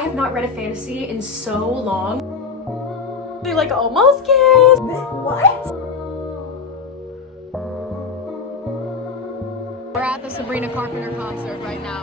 I have not read a fantasy in so long. They like almost kissed. What? We're at the Sabrina Carpenter concert right now.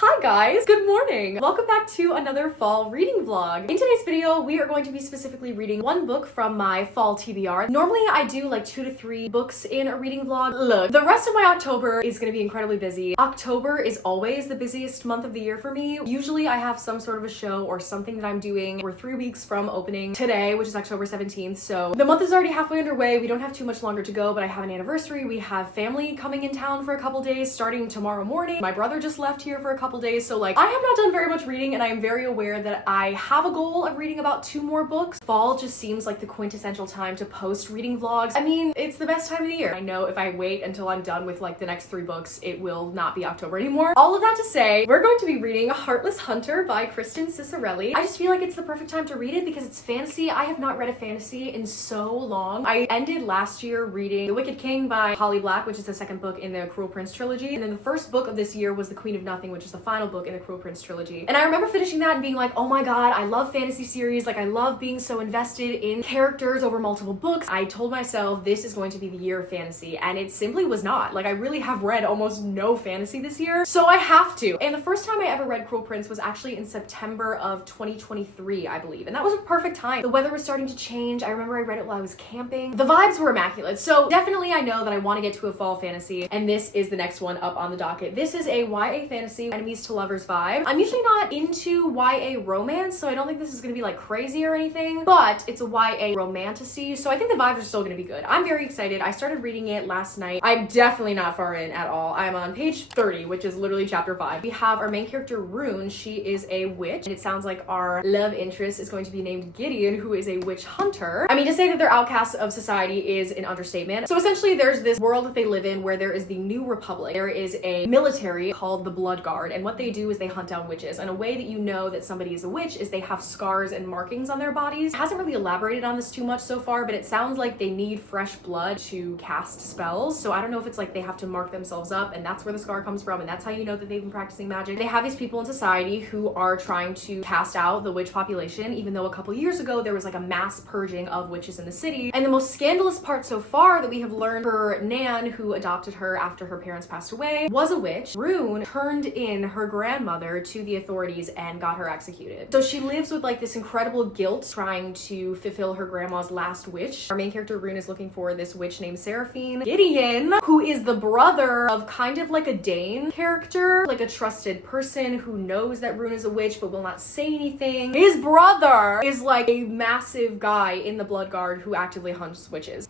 Hi guys, good morning. Welcome back to another fall reading vlog. In today's video, we are going to be specifically reading one book from my fall TBR. Normally I do like 2 to 3 books in a reading vlog. Look, the rest of my October is gonna be incredibly busy. October is always the busiest month of the year for me. Usually I have some sort of a show or something that I'm doing. We're 3 weeks from opening today, which is October 17th. So the month is already halfway underway. We don't have too much longer to go, but I have an anniversary. We have family coming in town for a couple days starting tomorrow morning. My brother just left here for a couple days. So like I have not done very much reading, and I am very aware that I have a goal of reading about 2 more books. Fall just seems like the quintessential time to post reading vlogs. I mean, it's the best time of the year. I know if I wait until I'm done with like the next 3 books, it will not be October anymore. All of that to say, we're going to be reading Heartless Hunter by Kristen Cicerelli. I just feel like it's the perfect time to read it because it's fantasy. I have not read a fantasy in so long. I ended last year reading The Wicked King by Holly Black, which is the 2nd book in the Cruel Prince trilogy. And then the first book of this year was The Queen of Nothing, which is the final book in the Cruel Prince trilogy. And I remember finishing that and being like, oh my god, I love fantasy series. Like I love being so invested in characters over multiple books. I told myself this is going to be the year of fantasy, and it simply was not. Like I really have read almost no fantasy this year, so I have to. And the first time I ever read Cruel Prince was actually in September of 2023, I believe. And that was a perfect time. The weather was starting to change. I remember I read it while I was camping. The vibes were immaculate. So definitely I know that I want to get to a fall fantasy, and this is the next one up on the docket. This is a YA fantasy, enemies to lovers vibe. I'm usually not into YA romance, so I don't think this is gonna be like crazy or anything, but it's a YA romantasy, so I think the vibes are still gonna be good. I'm very excited. I started reading it last night. I'm definitely not far in at all. I'm on page 30, which is literally chapter 5. We have our main character, Rune. She is a witch, and it sounds like our love interest is going to be named Gideon, who is a witch hunter. I mean, to say that they're outcasts of society is an understatement. So essentially, there's this world that they live in where there is the New Republic. There is a military called the Blood Guard, and what they do is they hunt down witches. And a way that you know that somebody is a witch is they have scars and markings on their bodies. It hasn't really elaborated on this too much so far, but it sounds like they need fresh blood to cast spells. So I don't know if it's like they have to mark themselves up and that's where the scar comes from, and that's how you know that they've been practicing magic. They have these people in society who are trying to cast out the witch population, even though a couple years ago there was like a mass purging of witches in the city. And the most scandalous part so far that we have learned, her Nan, who adopted her after her parents passed away, was a witch. Rune turned in her grandmother to the authorities and got her executed. So she lives with like this incredible guilt trying to fulfill her grandma's last wish. Our main character Rune is looking for this witch named Seraphine. Gideon, who is the brother of kind of like a Dane character, like a trusted person who knows that Rune is a witch but will not say anything. His brother is like a massive guy in the Blood Guard who actively hunts witches.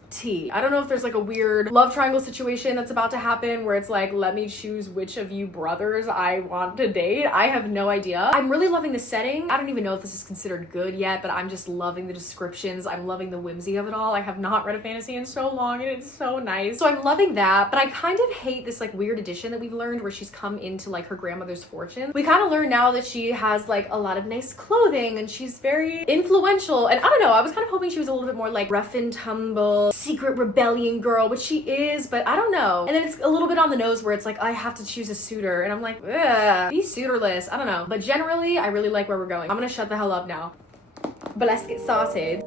I don't know if there's like a weird love triangle situation that's about to happen where it's like, let me choose which of you brothers I want to date. I have no idea. I'm really loving the setting. I don't even know if this is considered good yet, but I'm just loving the descriptions. I'm loving the whimsy of it all. I have not read a fantasy in so long, and it's so nice. So I'm loving that, but I kind of hate this like weird addition that we've learned where she's come into like her grandmother's fortune. We kind of learn now that she has like a lot of nice clothing and she's very influential, and I don't know, I was kind of hoping she was a little bit more like rough and tumble, secret rebellion girl, which she is, but I don't know. And then it's a little bit on the nose where it's like, I have to choose a suitor, and I'm like, ugh, be suitorless. I don't know. But generally, I really like where we're going. I'm gonna shut the hell up now. But let's get started.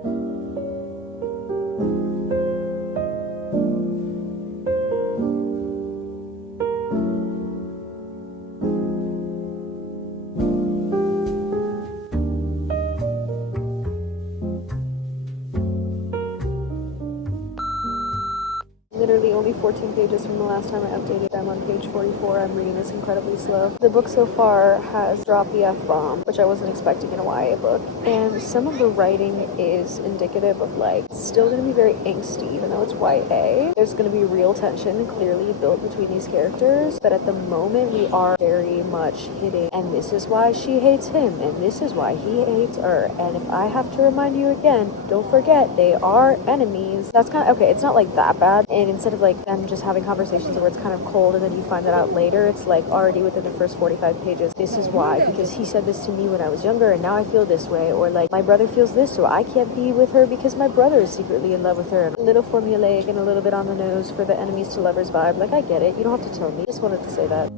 Literally only 14 pages from the last time I updated. I'm on page 44. I'm reading this incredibly slow. The book so far has dropped the F-bomb, which I wasn't expecting in a YA book. And some of the writing is indicative of like, it's still going to be very angsty, even though it's YA. There's going to be real tension clearly built between these characters. But at the moment, we are very much hitting, and this is why she hates him, and this is why he hates her. And if I have to remind you again, don't forget, they are enemies. That's kind of, okay, it's not like that bad. And instead of like them just having conversations where it's kind of cold and then you find that out later. It's like already within the first 45 pages, this is why, because he said this to me when I was younger and now I feel this way, or like my brother feels this, so I can't be with her because my brother is secretly in love with her. A little formulaic and a little bit on the nose for the enemies to lovers vibe. Like, I get it, you don't have to tell me, just wanted to say that.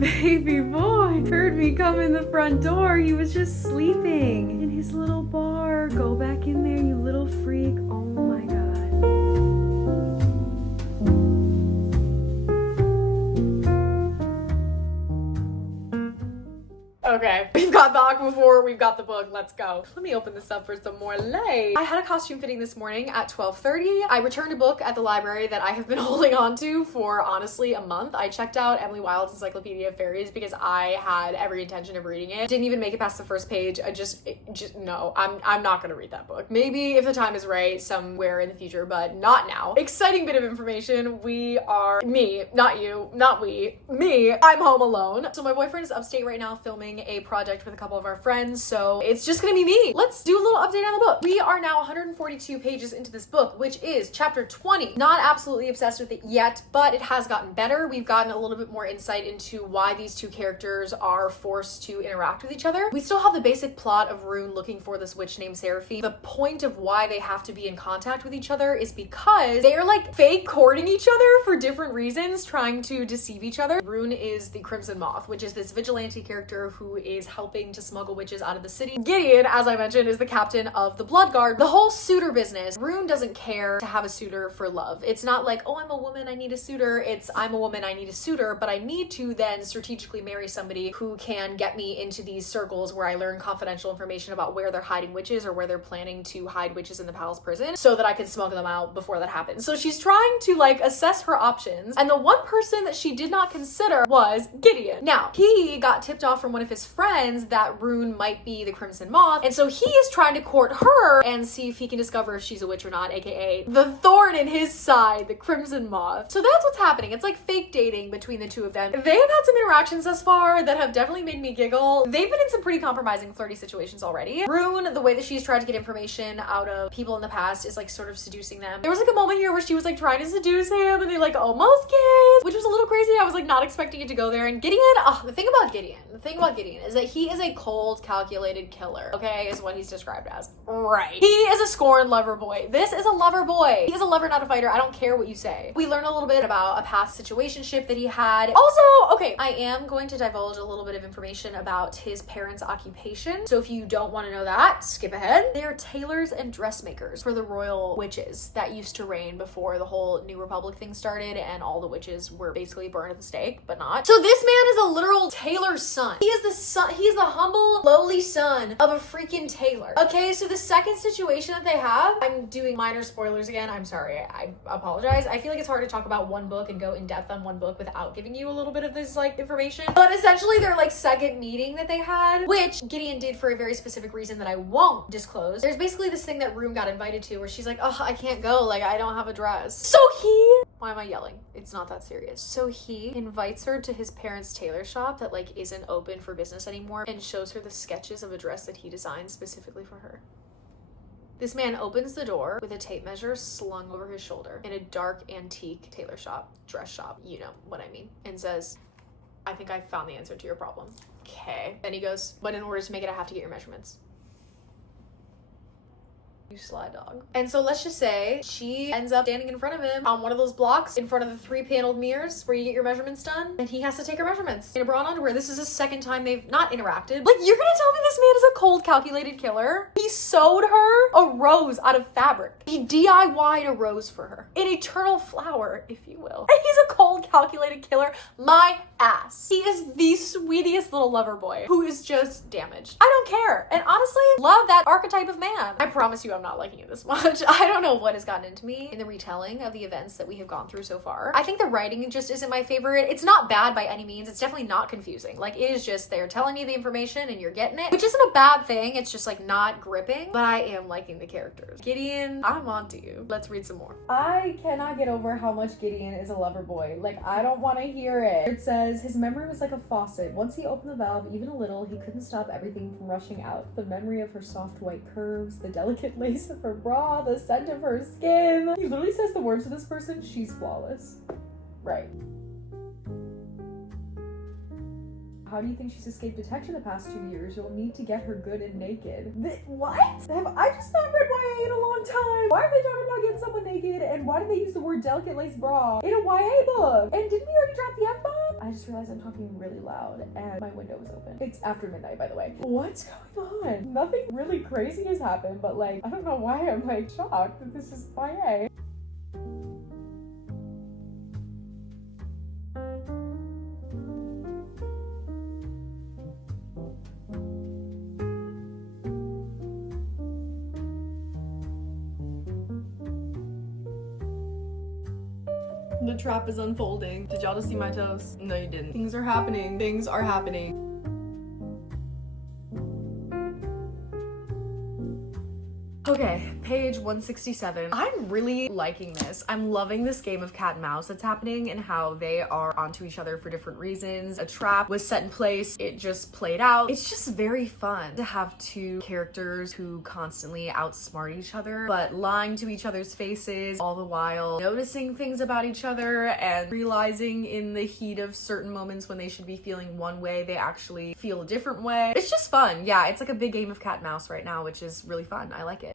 Baby boy heard me come in the front door. He was just sleeping in his little bar. Go back in there, you little freak. Oh my god. Okay, we've got the aquaphor, we've got the book, let's go. Let me open this up for some more light. I had a costume fitting this morning at 12:30. I returned a book at the library that I have been holding on to for honestly a month. I checked out Emily Wilde's Encyclopedia of Fairies because I had every intention of reading it. Didn't even make it past the first page. No, I'm not gonna read that book. Maybe if the time is right somewhere in the future, but not now. Exciting bit of information. Me, not you, not we, me, I'm home alone. So my boyfriend is upstate right now filming a project with a couple of our friends, so it's just gonna be me. Let's do a little update on the book. We are now 142 pages into this book, which is chapter 20. Not absolutely obsessed with it yet, but it has gotten better. We've gotten a little bit more insight into why these two characters are forced to interact with each other. We still have the basic plot of Rune looking for this witch named Seraphine. The point of why they have to be in contact with each other is because they are like fake courting each other for different reasons, trying to deceive each other. Rune is the Crimson Moth, which is this vigilante character who is helping to smuggle witches out of the city. Gideon, as I mentioned, is the captain of the Blood Guard. The whole suitor business, Rune doesn't care to have a suitor for love. It's not like, oh, I'm a woman, I need a suitor. It's, I'm a woman, I need a suitor, but I need to then strategically marry somebody who can get me into these circles where I learn confidential information about where they're hiding witches or where they're planning to hide witches in the palace prison so that I can smuggle them out before that happens. So she's trying to like assess her options, and the one person that she did not consider was Gideon. Now, he got tipped off from one of his friends that Rune might be the Crimson Moth, and so he is trying to court her and see if he can discover if she's a witch or not, aka the thorn in his side, the Crimson Moth. So that's what's happening. It's like fake dating between the two of them. They have had some interactions thus far that have definitely made me giggle. They've been in some pretty compromising flirty situations already. Rune, the way that she's tried to get information out of people in the past is like sort of seducing them. There was like a moment here where she was like trying to seduce him and they like almost kissed, which was a little crazy. I was like not expecting it to go there. And Gideon, the thing about Gideon is that he is a cold, calculated killer, okay, is what he's described as. Right. He is a scorned lover boy. This is a lover boy. He is a lover, not a fighter. I don't care what you say. We learn a little bit about a past situationship that he had. Also, okay, I am going to divulge a little bit of information about his parents' occupation. So if you don't want to know that, skip ahead. They are tailors and dressmakers for the royal witches that used to reign before the whole New Republic thing started and all the witches were basically burned at the stake, but not. So this man is a literal tailor's son. He is the humble, lowly son of a freaking tailor. Okay, so the second situation that they have, I'm doing minor spoilers again, I'm sorry, I apologize. I feel like it's hard to talk about one book and go in depth on one book without giving you a little bit of this like information. But essentially their like second meeting that they had, which Gideon did for a very specific reason that I won't disclose. There's basically this thing that Rune got invited to where she's like, oh, I can't go, like I don't have a dress. So why am I yelling? It's not that serious. So he invites her to his parents' tailor shop that like isn't open for business anymore and shows her the sketches of a dress that he designed specifically for her. This man opens the door with a tape measure slung over his shoulder in a dark antique tailor shop, dress shop, you know what I mean, and says, I think I found the answer to your problem. Okay. Then he goes, but in order to make it, I have to get your measurements. You sly dog. And so let's just say she ends up standing in front of him on one of those blocks in front of the 3-paneled mirrors where you get your measurements done, and he has to take her measurements in a bra and underwear. This is the second time they've not interacted. Like, you're gonna tell me this man is a cold, calculated killer? He sewed her a rose out of fabric. He DIY'd a rose for her. An eternal flower, if you will. And he's a cold, calculated killer. My ass. He is the sweetest little lover boy who is just damaged. I don't care. And honestly, love that archetype of man. I promise you I'm not liking it this much. I don't know what has gotten into me in the retelling of the events that we have gone through so far. I think the writing just isn't my favorite. It's not bad by any means. It's definitely not confusing. Like, it is just they're telling you the information and you're getting it, which isn't a bad thing. It's just like not gripping, but I am liking the characters. Gideon, I'm on to you. Let's read some more. I cannot get over how much Gideon is a lover boy. Like, I don't want to hear it. It says, his memory was like a faucet. Once he opened the valve even a little, he couldn't stop everything from rushing out. The memory of her soft white curves, the delicate lace of her bra, the scent of her skin. He literally says the words to this person, she's flawless. Right. How do you think she's escaped detection the past 2 years? You'll need to get her good and naked. What? Have I just not read YA in a long time? Why are they talking about getting someone naked? And why do they use the word delicate lace bra in a YA book? And didn't we already drop the F-bomb? I just realized I'm talking really loud and my window is open. It's after midnight, by the way. What's going on? Nothing really crazy has happened, but like, I don't know why I'm like shocked that this is YA. The trap is unfolding. Did y'all just see my toes? No, you didn't. Things are happening. Things are happening. Okay, page 167. I'm really liking this. I'm loving this game of cat and mouse that's happening and how they are onto each other for different reasons. A trap was set in place. It just played out. It's just very fun to have two characters who constantly outsmart each other, but lying to each other's faces, all the while noticing things about each other and realizing in the heat of certain moments when they should be feeling one way, they actually feel a different way. It's just fun. Yeah, it's like a big game of cat and mouse right now, which is really fun. I like it.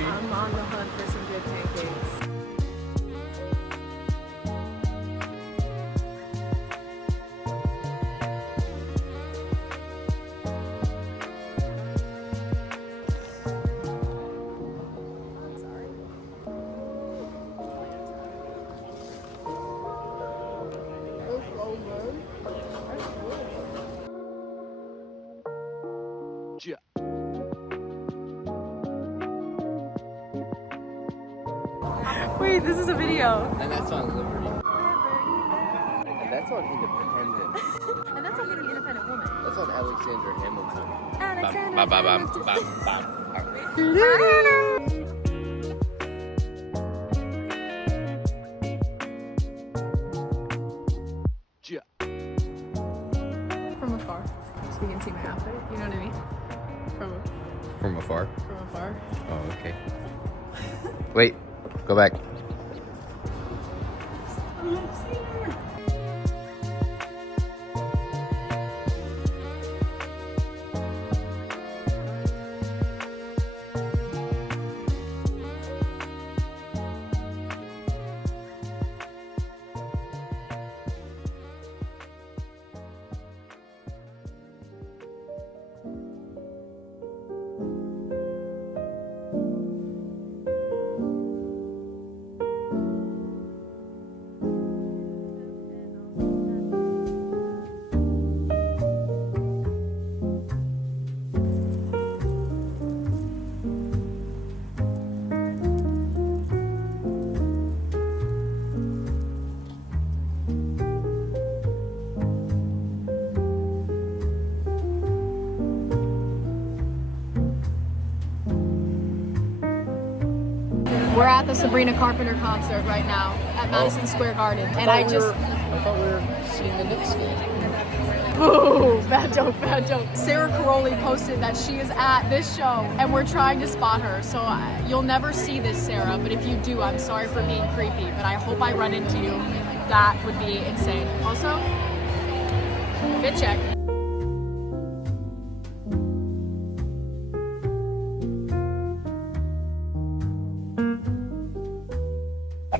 I'm on the hunt for some good pancakes. Wait, this is a video. And that's on Liberty. And that's on Independent. And that's on Being an Independent Woman. That's on Alexander Hamilton. From afar. So you can see my outfit. You know what I mean? From afar? From afar. Oh, okay. Wait, go back. We're at the Sabrina Carpenter concert right now at Madison Square Garden. And I thought we were seeing the next film. Boo! Bad joke, bad joke. Sarah Caroli posted that she is at this show and we're trying to spot her. So you'll never see this, Sarah, but if you do, I'm sorry for being creepy, but I hope I run into you. That would be insane. Also, fit check.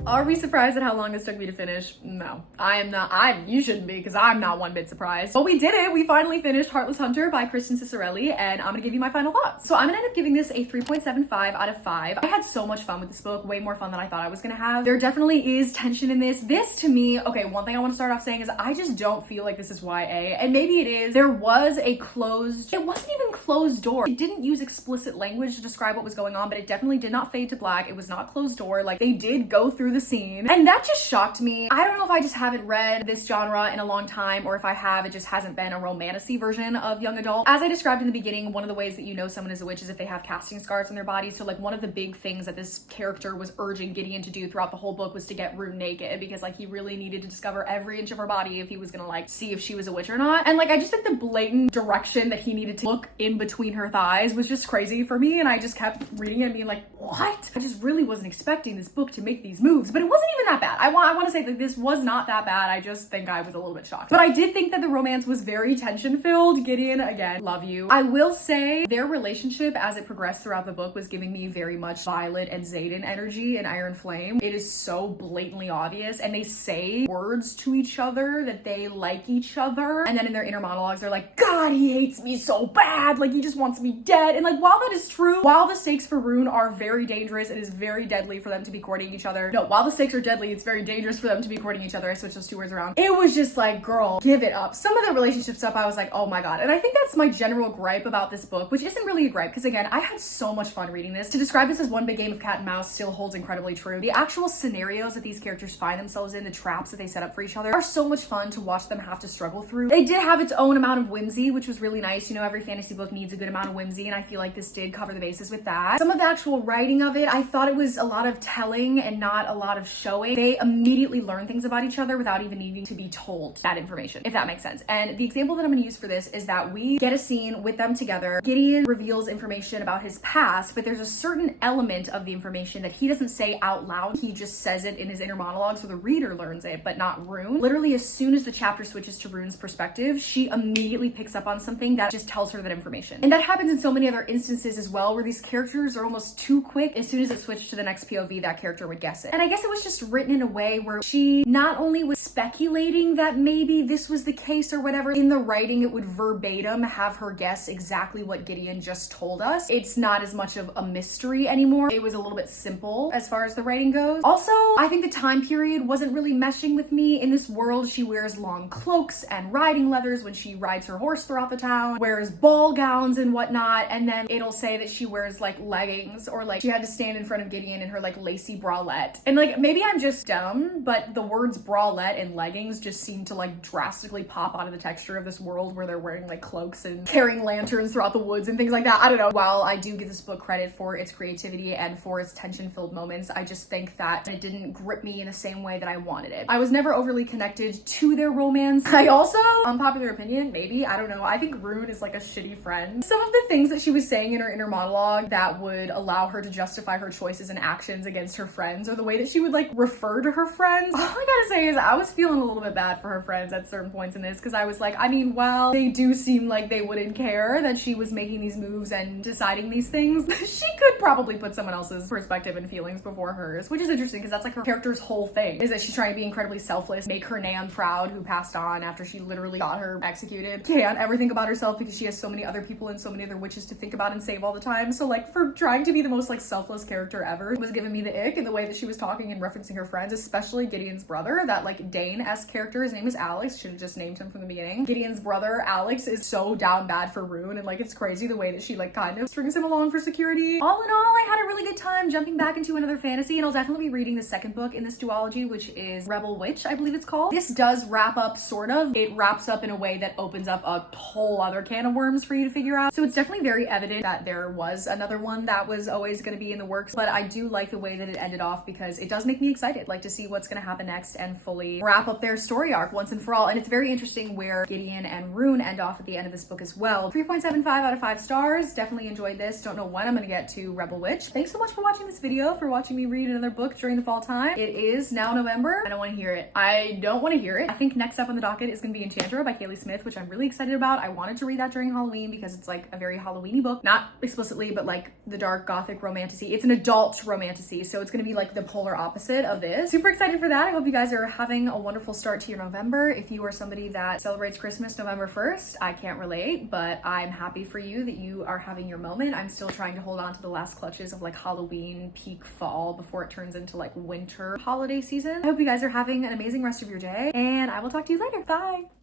Are we surprised at how long this took me to finish? No, I am not. You shouldn't be, because I'm not one bit surprised. But we did it. We finally finished Heartless Hunter by Kristen Cicerelli, and I'm gonna give you my final thoughts. So I'm gonna end up giving this a 3.75 out of 5. I had so much fun with this book, way more fun than I thought I was gonna have. There definitely is tension in this. This to me, okay, one thing I want to start off saying is I just don't feel like this is YA, and maybe it is. There was a it wasn't even closed door. It didn't use explicit language to describe what was going on, but it definitely did not fade to black. It was not closed door. Like, they did go through the scene, and that just shocked me. I don't know if I just haven't read this genre in a long time, or if I have, it just hasn't been a romantasy version of young adult. As I described in the beginning, one of the ways that you know someone is a witch is if they have casting scars on their body. So like, one of the big things that this character was urging Gideon to do throughout the whole book was to get Rune naked, because like, he really needed to discover every inch of her body if he was gonna like see if she was a witch or not. And like, I just think the blatant direction that he needed to look in between her thighs was just crazy for me, and I just kept reading it and being like, what? I just really wasn't expecting this book to make these moves, but it wasn't even that bad. I want to say that this was not that bad. I just think I was a little bit shocked. But I did think that the romance was very tension-filled. Gideon, again, love you. I will say their relationship as it progressed throughout the book was giving me very much Violet and Xaden energy in Iron Flame. It is so blatantly obvious, and they say words to each other that they like each other, and then in their inner monologues they're like, God, he hates me so bad, like he just wants me dead. And like, while that is true, while the stakes for Rune are very dangerous, it is very deadly for them to be courting each other. No, while the stakes are deadly, it's very dangerous for them to be courting each other. I switched those two words around. It was just like, girl, give it up. Some of the relationship stuff, I was like, oh my God. And I think that's my general gripe about this book, which isn't really a gripe, because again, I had so much fun reading this. To describe this as one big game of cat and mouse still holds incredibly true. The actual scenarios that these characters find themselves in, the traps that they set up for each other, are so much fun to watch them have to struggle through. They did have its own amount of whimsy, which was really nice. You know, every fantasy book needs a good amount of whimsy, and I feel like this did cover the bases with that. Some of the actual writing of it, I thought it was a lot of telling and not a lot of showing. They immediately learn things about each other without even needing to be told that information, if that makes sense. And the example that I'm going to use for this is that we get a scene with them together. Gideon reveals information about his past, but there's a certain element of the information that he doesn't say out loud. He just says it in his inner monologue, so the reader learns it, but not Rune. Literally, as soon as the chapter switches to Rune's perspective, she immediately picks up on something that just tells her that information. And that happens in so many other instances as well, where these characters are almost too quick. As soon as it switched to the next POV, that character would guess it. And I guess it was just written in a way where she not only was speculating that maybe this was the case or whatever, in the writing it would verbatim have her guess exactly what Gideon just told us. It's not as much of a mystery anymore. It was a little bit simple as far as the writing goes. Also, I think the time period wasn't really meshing with me. In this world, she wears long cloaks and riding leathers when she rides her horse throughout the town, wears ball gowns and whatnot, and then it'll say that she wears like leggings, or like she had to stand in front of Gideon in her like lacy bralette. And like, maybe I'm just dumb, but the words bralette and leggings just seem to like drastically pop out of the texture of this world where they're wearing like cloaks and carrying lanterns throughout the woods and things like that. I don't know. While I do give this book credit for its creativity and for its tension-filled moments, I just think that it didn't grip me in the same way that I wanted it. I was never overly connected to their romance. I also, unpopular opinion, maybe, I don't know, I think Rune is like a shitty friend. Some of the things that she was saying in her inner monologue that would allow her to justify her choices and actions against her friends, or the way that she would like refer to her friends, all I gotta say is I was feeling a little bit bad for her friends at certain points in this, because I was like, I mean, while they do seem like they wouldn't care that she was making these moves and deciding these things, she could probably put someone else's perspective and feelings before hers, which is interesting because that's like her character's whole thing, is that she's trying to be incredibly selfless, make her Nan proud, who passed on after she literally got her executed, can't ever think about herself because she has so many other people and so many other witches to think about and save all the time. So like, for trying to be the most like selfless character ever, was giving me the ick in the way that she was talking and referencing her friends, especially Gideon's brother, that like Dane-esque character. His name is Alex, should have just named him from the beginning. Gideon's brother Alex is so down bad for Rune, and like, it's crazy the way that she like kind of strings him along for security. All in all, I had a really good time jumping back into another fantasy, and I'll definitely be reading the second book in this duology, which is Rebel Witch, I believe it's called. This does wrap up, sort of. It wraps up in a way that opens up a whole other can of worms for you to figure out. So it's definitely very evident that there was another one that was always going to be in the works, but I do like the way that it ended off because it does make me excited, like to see what's going to happen next and fully wrap up their story arc once and for all. And it's very interesting where Gideon and Rune end off at the end of this book as well. 3.75 out of 5 stars. Definitely enjoyed this. Don't know when I'm going to get to Rebel Witch. Thanks so much for watching this video, for watching me read another book during the fall time. It is now November. I don't want to hear it. I don't want to hear it. I think next up on the docket is going to be Enchantra by Kaylee Smith, which I'm really excited about. I wanted to read that during Halloween because it's like a very Halloween-y book. Not explicitly, but like the dark gothic romantasy. It's an adult romantasy, so it's going to be like the polar opposite of this. Super excited for that. I hope you guys are having a wonderful start to your November. If you are somebody that celebrates Christmas November 1st, I can't relate, but I'm happy for you that you are having your moment. I'm still trying to hold on to the last clutches of like Halloween, peak fall before it turns into like winter holiday season. I hope you guys are having an amazing rest of your day, and I will talk to you later. Bye.